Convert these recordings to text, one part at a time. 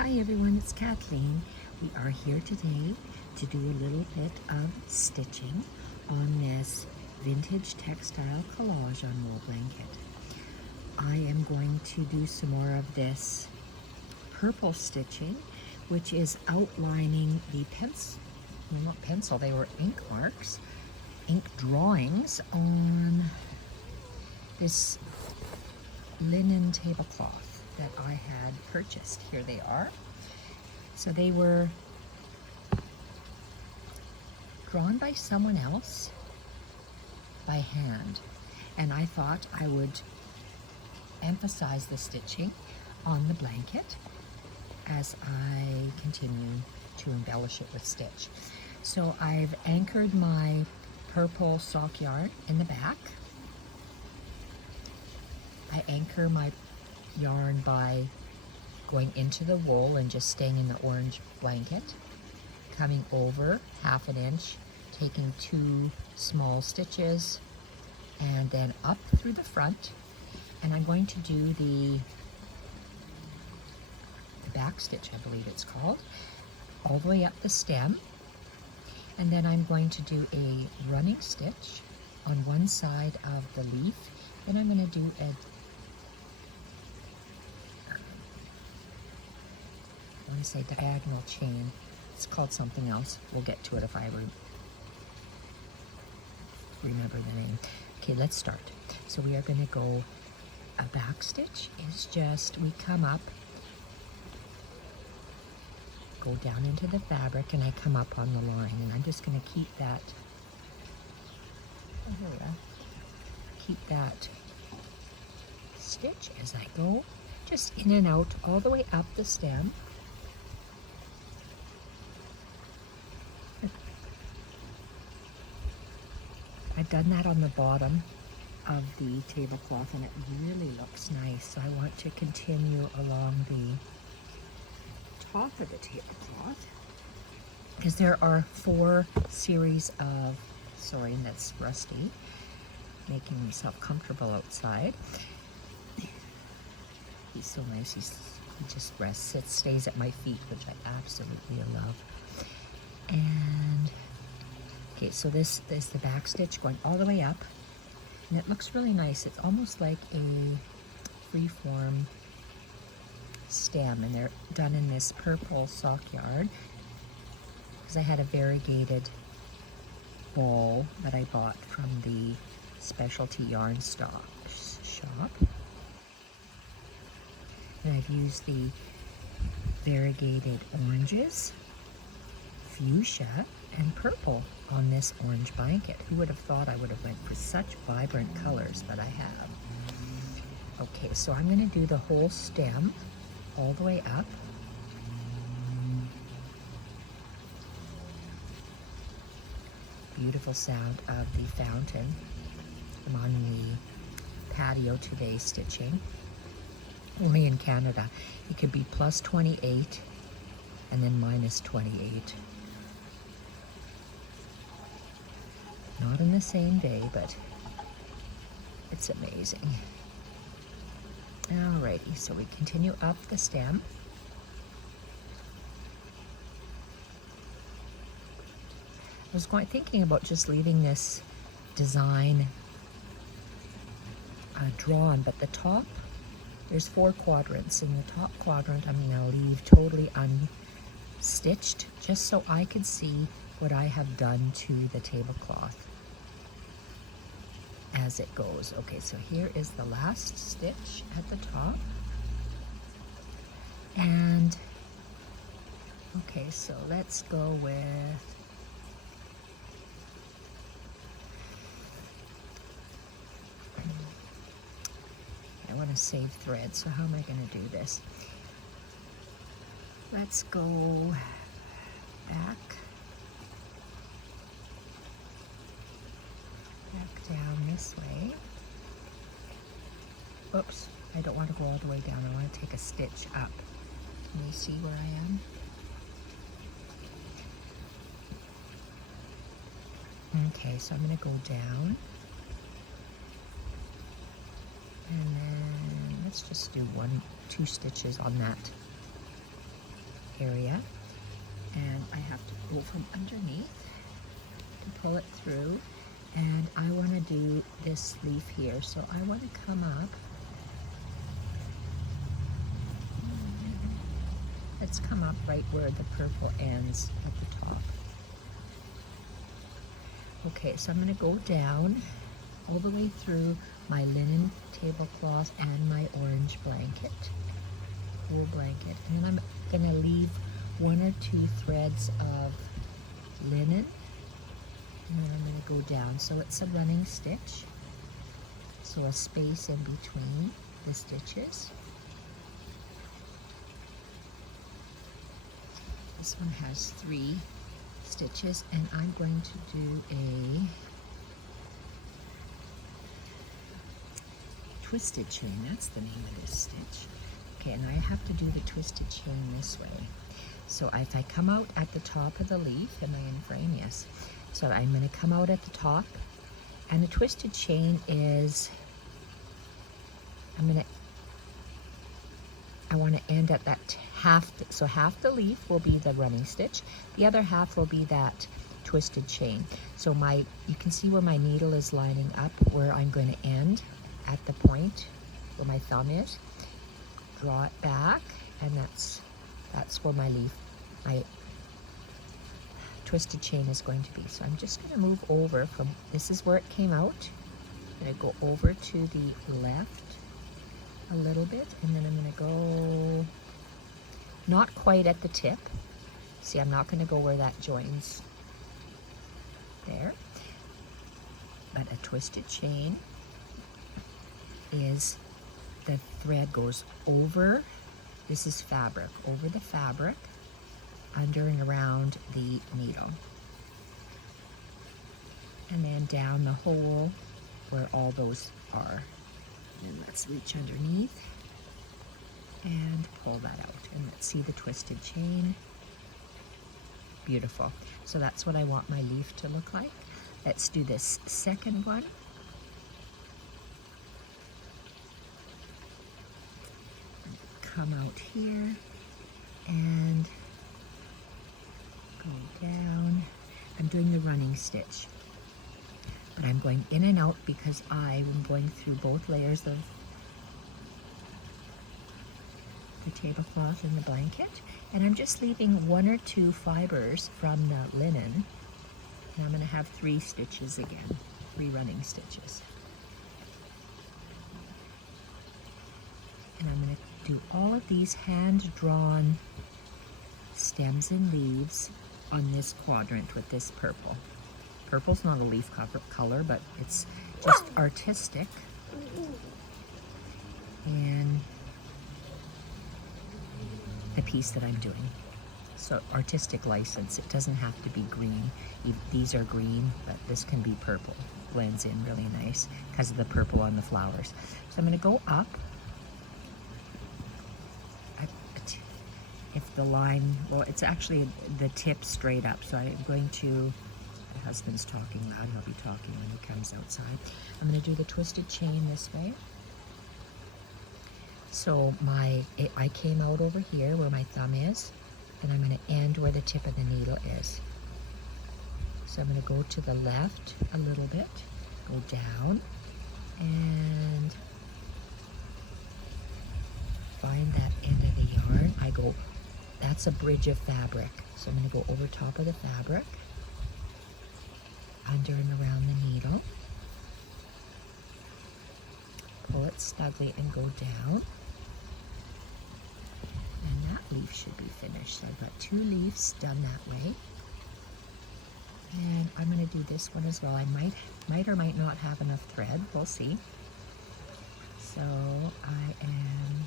Hi everyone, it's Kathleen. We are here today to do a little bit of stitching on this vintage textile collage on wool blanket. I am going to do some more of this purple stitching, which is outlining the not pencil, they were ink marks, ink drawings on this linen tablecloth that I had purchased. Here they are. So they were drawn by someone else by hand, and I thought I would emphasize the stitching on the blanket as I continue to embellish it with stitch. So I've anchored my purple sock yarn in the back. I anchor my yarn by going into the wool and just staying in the orange blanket, coming over 1/2 inch, taking 2 small stitches, and then up through the front. And I'm going to do the back stitch, I believe it's called, all the way up the stem. And then I'm going to do a running stitch on one side of the leaf. Then I'm going to do I want to say diagonal chain. It's called something else. We'll get to it if I remember the name. Okay, let's start. So we are going to go, a back stitch is just, we come up, go down into the fabric, and I come up on the line. And I'm just going to keep that, oh, here we are. Keep that stitch as I go, just in and out all the way up the stem. I've done that on the bottom of the tablecloth and it really looks nice. So I want to continue along the top of the tablecloth because there are 4 series of, sorry, and that's Rusty, making myself comfortable outside. He's so nice. He just rests, stays at my feet, which I absolutely love. And okay, so this is the back stitch going all the way up, and it looks really nice. It's almost like a freeform stem, and they're done in this purple sock yarn because I had a variegated ball that I bought from the specialty yarn shop. And I've used the variegated oranges, fuchsia, and purple on this orange blanket. Who would have thought I would have went for such vibrant colors, but I have. Okay, so I'm going to do the whole stem all the way up. Beautiful sound of the fountain. I'm on the patio today stitching. Only in Canada. It could be plus 28 and then minus 28. Not in the same day, but it's amazing. Alrighty, so we continue up the stem. I was thinking about just leaving this design drawn, but the top, there's 4 quadrants. In the top quadrant, I'm going to leave totally unstitched, just so I could see what I have done to the tablecloth as it goes. Okay, so here is the last stitch at the top. And okay, so let's go with I want to save thread, so how am I going to do this? Let's go back down this way. Oops, I don't want to go all the way down. I want to take a stitch up. Can you see where I am? Okay, so I'm going to go down. And then let's just do 2 stitches on that area, and I have to go from underneath to pull it through, and I want to do this leaf here, so I want to come up. Let's come up right where the purple ends at the top. Okay, so I'm going to go down all the way through my linen tablecloth and my orange blanket, wool blanket, and then I'm going to leave 1 or 2 threads of linen, and then I'm going to go down. So it's a running stitch, so a space in between the stitches. This one has 3 stitches, and I'm going to do a twisted chain. That's the name of this stitch. Okay, and I have to do the twisted chain this way. So if I come out at the top of the leaf, am I in frame? Yes. So I'm going to come out at the top, and a twisted chain is, I want to end at that half, so half the leaf will be the running stitch, the other half will be that twisted chain. So you can see where my needle is lining up, where I'm going to end at the point where my thumb is. Draw it back, and that's where my twisted chain is going to be. So I'm just going to move over from, this is where it came out. I'm going to go over to the left a little bit, and then I'm going to go not quite at the tip. See, I'm not going to go where that joins there, but a twisted chain is the thread goes over, this is fabric, over the fabric, under and around the needle, and then down the hole where all those are. And let's reach underneath and pull that out, and let's see the twisted chain. Beautiful. So that's what I want my leaf to look like. Let's do this second one. Come out here and go down. I'm doing the running stitch, but I'm going in and out because I'm going through both layers of the tablecloth and the blanket, and I'm just leaving 1 or 2 fibers from the linen, and I'm going to have 3 stitches again, 3 running stitches. And I'm going to do all of these hand-drawn stems and leaves on this quadrant with this purple. Purple's not a leaf color, but it's just artistic. And the piece that I'm doing. So artistic license, it doesn't have to be green. These are green, but this can be purple. Blends in really nice because of the purple on the flowers. So I'm going to go up. If the line, well, it's actually the tip straight up, so I'm going to, my husband's talking loud, he'll be talking when he comes outside. I'm going to do the twisted chain this way. So I came out over here where my thumb is, and I'm going to end where the tip of the needle is. So I'm going to go to the left a little bit, go down, and find that end of the yarn. I go, that's a bridge of fabric. So I'm going to go over top of the fabric, under and around the needle, pull it snugly and go down. And that leaf should be finished. So I've got 2 leaves done that way. And I'm going to do this one as well. I might or might not have enough thread. We'll see. So I am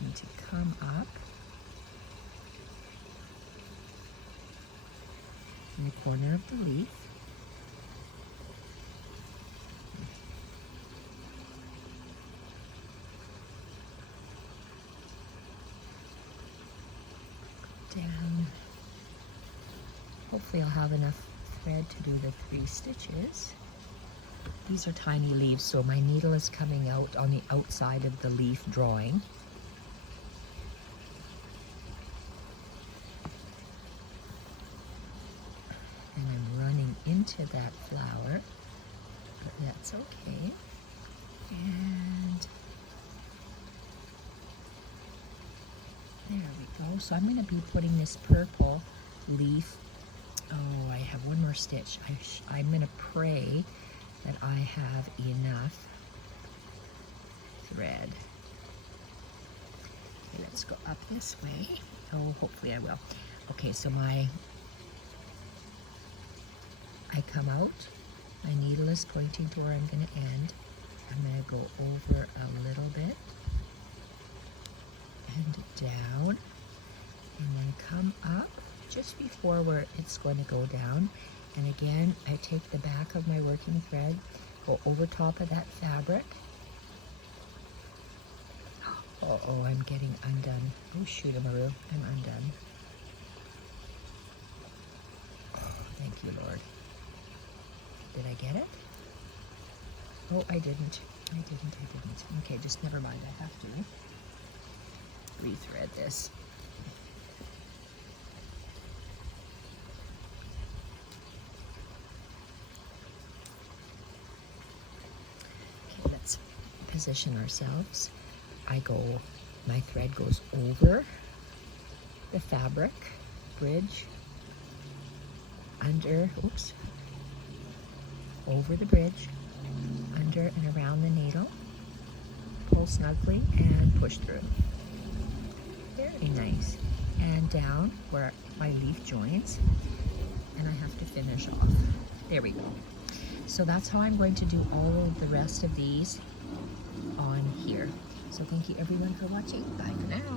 going to come up in the corner of the leaf. Down. Hopefully I'll have enough thread to do the 3 stitches. These are tiny leaves, so my needle is coming out on the outside of the leaf drawing. into that flower, but that's okay. And there we go. So I'm going to be putting this purple leaf. Oh, I have one more stitch. I'm going to pray that I have enough thread. Okay, let's go up this way. Oh, hopefully I will. Okay, so I come out. My needle is pointing to where I'm going to end. I'm going to go over a little bit and down, and then come up just before where it's going to go down. And again, I take the back of my working thread, go over top of that fabric. Oh, I'm getting undone. Oh, shoot, Amaru, I'm undone. Oh, thank you, Lord. Did I get it? Oh, I didn't. Okay, just never mind. I have to rethread this. Okay, let's position ourselves. My thread goes over the fabric, bridge, under, oops, over the bridge, under and around the needle, pull snugly and push through. Very nice. And down where my leaf joins, and I have to finish off. There we go. So that's how I'm going to do all of the rest of these on here. So thank you everyone for watching. Bye for now.